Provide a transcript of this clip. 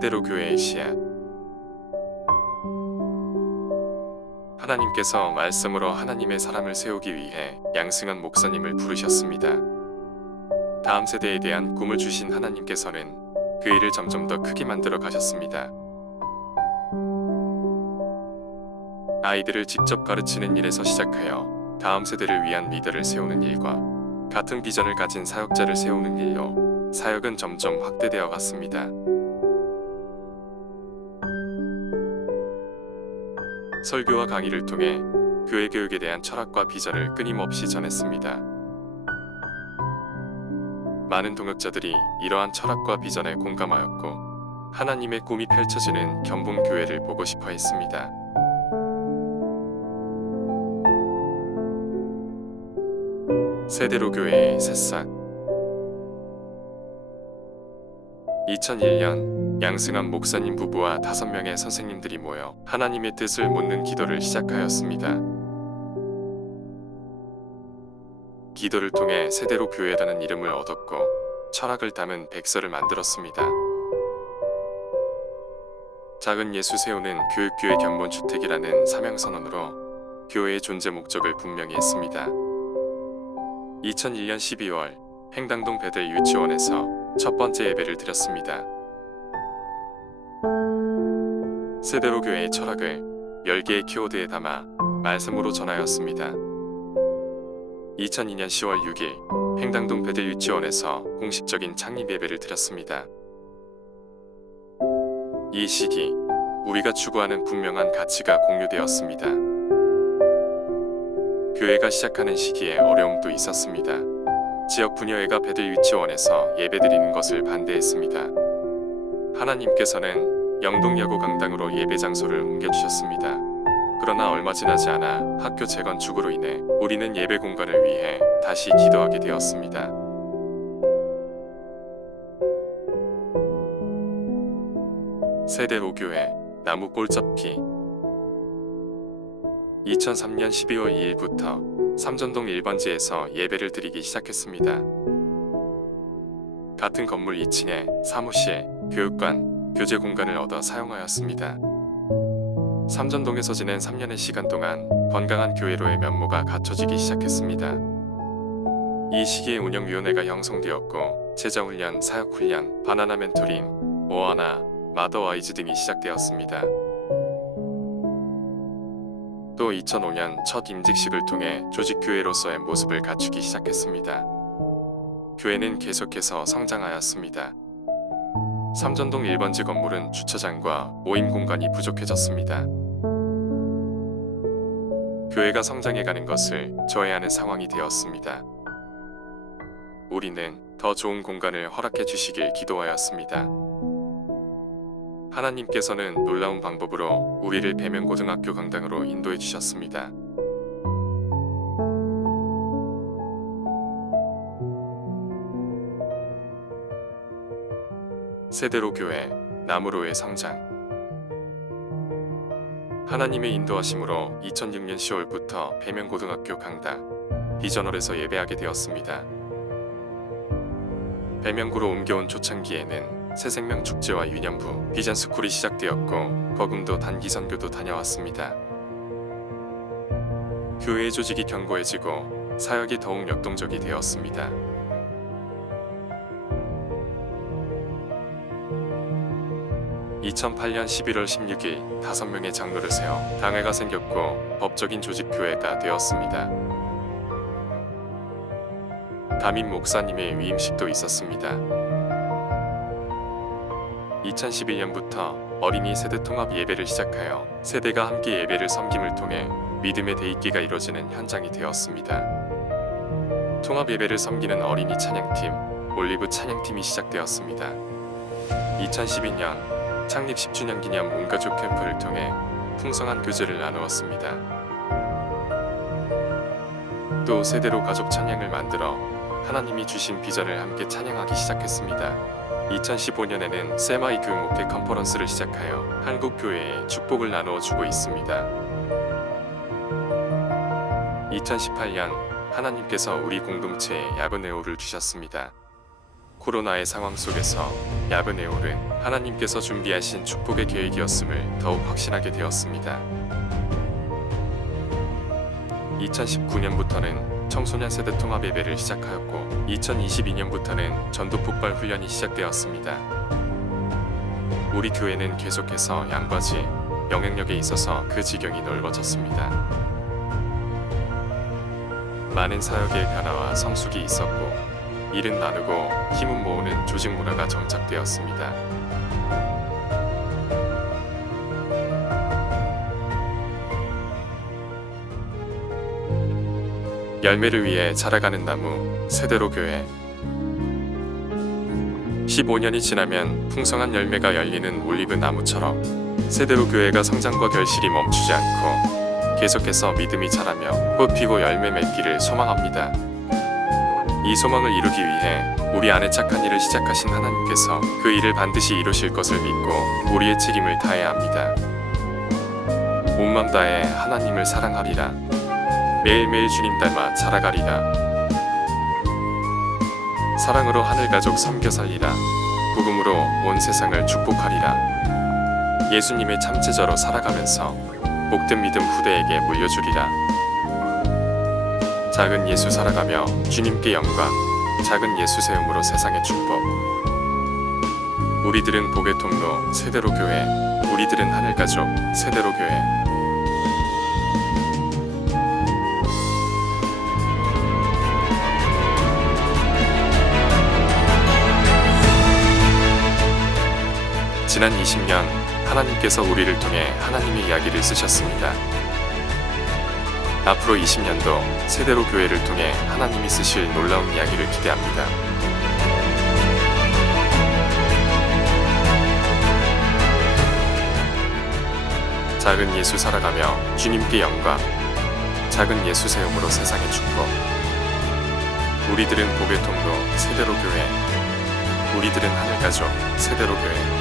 세대로 교회의 씨앗. 하나님께서 말씀으로 하나님의 사람을 세우기 위해 양승환 목사님을 부르셨습니다. 다음 세대에 대한 꿈을 주신 하나님께서는 그 일을 점점 더 크게 만들어 가셨습니다. 아이들을 직접 가르치는 일에서 시작하여 다음 세대를 위한 리더를 세우는 일과 같은 비전을 가진 사역자를 세우는 일로 사역은 점점 확대되어 갔습니다. 설교와 강의를 통해 교회 교육에 대한 철학과 비전을 끊임없이 전했습니다. 많은 동역자들이 이러한 철학과 비전에 공감하였고 하나님의 꿈이 펼쳐지는 견본 교회를 보고 싶어 했습니다. 세대로 교회의 새싹. 2001년 양승환 목사님 부부와 5명의 선생님들이 모여 하나님의 뜻을 묻는 기도를 시작하였습니다. 기도를 통해 세대로 교회라는 이름을 얻었고 철학을 담은 백서를 만들었습니다. 작은 예수 세우는 교육교회 견본주택이라는 사명선언으로 교회의 존재 목적을 분명히 했습니다. 2001년 12월 행당동 베델 유치원에서 첫 번째 예배를 드렸습니다. 세대로 교회의 철학을 10개의 키워드에 담아 말씀으로 전하였습니다. 2002년 10월 6일 행당동 베델 유치원에서 공식적인 창립 예배를 드렸습니다. 이 시기 우리가 추구하는 분명한 가치가 공유되었습니다. 교회가 시작하는 시기에 어려움도 있었습니다. 지역 부녀회가 베델 유치원에서 예배드리는 것을 반대했습니다. 하나님께서는 영동야구 강당으로 예배 장소를 옮겨주셨습니다. 그러나 얼마 지나지 않아 학교 재건축으로 인해 우리는 예배 공간을 위해 다시 기도하게 되었습니다. 세대로 교회 나무 꼴잡기. 2003년 12월 2일부터 삼전동 1번지에서 예배를 드리기 시작했습니다. 같은 건물 2층에 사무실, 교육관, 교제 공간을 얻어 사용하였습니다. 삼전동에서 지낸 3년의 시간 동안 건강한 교회로의 면모가 갖춰지기 시작했습니다. 이 시기에 운영위원회가 형성되었고 제자훈련, 사역훈련, 바나나 멘토링, 모아나, 마더와이즈 등이 시작되었습니다. 또 2005년 첫 임직식을 통해 조직교회로서의 모습을 갖추기 시작했습니다. 교회는 계속해서 성장하였습니다. 삼전동 1번지 건물은 주차장과 모임 공간이 부족해졌습니다. 교회가 성장해가는 것을 저해하는 상황이 되었습니다. 우리는 더 좋은 공간을 허락해 주시길 기도하였습니다. 하나님께서는 놀라운 방법으로 우리를 배명고등학교 강당으로 인도해 주셨습니다. 세대로 교회 나무로의 성장. 하나님의 인도하심으로 2006년 10월부터 배명고등학교 강당 비전홀에서 예배하게 되었습니다. 배명구로 옮겨온 초창기에는 새생명 축제와 유년부 비전스쿨이 시작되었고 거금도 단기 선교도 다녀왔습니다. 교회의 조직이 견고해지고 사역이 더욱 역동적이 되었습니다. 2008년 11월 16일 5명의 장로를 세워 당회가 생겼고 법적인 조직교회가 되었습니다. 담임 목사님의 위임식도 있었습니다. 2011년부터 어린이 세대 통합 예배를 시작하여 세대가 함께 예배를 섬김을 통해 믿음의 대입기가 이루어지는 현장이 되었습니다. 통합 예배를 섬기는 어린이 찬양팀, 올리브 찬양팀이 시작되었습니다. 2012년 창립 10주년 기념 온가족 캠프를 통해 풍성한 교제를 나누었습니다. 또 세대로 가족 찬양을 만들어 하나님이 주신 비전을 함께 찬양하기 시작했습니다. 2015년에는 세마이 교육 목회 컨퍼런스를 시작하여 한국 교회에 축복을 나누어 주고 있습니다. 2018년 하나님께서 우리 공동체에 야고네오를 주셨습니다. 코로나의 상황 속에서 야분에 오른 하나님께서 준비하신 축복의 계획이었음을 더욱 확신하게 되었습니다. 2019년부터는 청소년 세대 통합 예배를 시작하였고 2022년부터는 전도 폭발 훈련이 시작되었습니다. 우리 교회는 계속해서 양과지 영향력에 있어서 그 지경이 넓어졌습니다. 많은 사역의 변화와 성숙이 있었고 일은 나누고 힘은 모으는 조직 문화가 정착되었습니다. 열매를 위해 자라가는 나무 세대로 교회. 15년이 지나면 풍성한 열매가 열리는 올리브 나무처럼 세대로 교회가 성장과 결실이 멈추지 않고 계속해서 믿음이 자라며 꽃피고 열매 맺기를 소망합니다. 이 소망을 이루기 위해 우리 안에 착한 일을 시작하신 하나님께서 그 일을 반드시 이루실 것을 믿고 우리의 책임을 다해야 합니다. 온 맘 다해 하나님을 사랑하리라. 매일매일 주님 닮아 자라가리라. 사랑으로 하늘가족 섬겨 살리라. 복음으로 온 세상을 축복하리라. 예수님의 참제자로 살아가면서 복된 믿음 후대에게 물려주리라. 작은 예수 살아가며 주님께 영광, 작은 예수 세움으로 세상의 축복. 우리들은 복의 통로 세대로 교회, 우리들은 하늘가족 세대로 교회. 지난 20년 하나님께서 우리를 통해 하나님의 이야기를 쓰셨습니다. 앞으로 20년도 세대로 교회를 통해 하나님이 쓰실 놀라운 이야기를 기대합니다. 작은 예수 살아가며 주님께 영광, 작은 예수 세움으로 세상의 축복. 우리들은 복의 통로 세대로 교회, 우리들은 하늘가족 세대로 교회.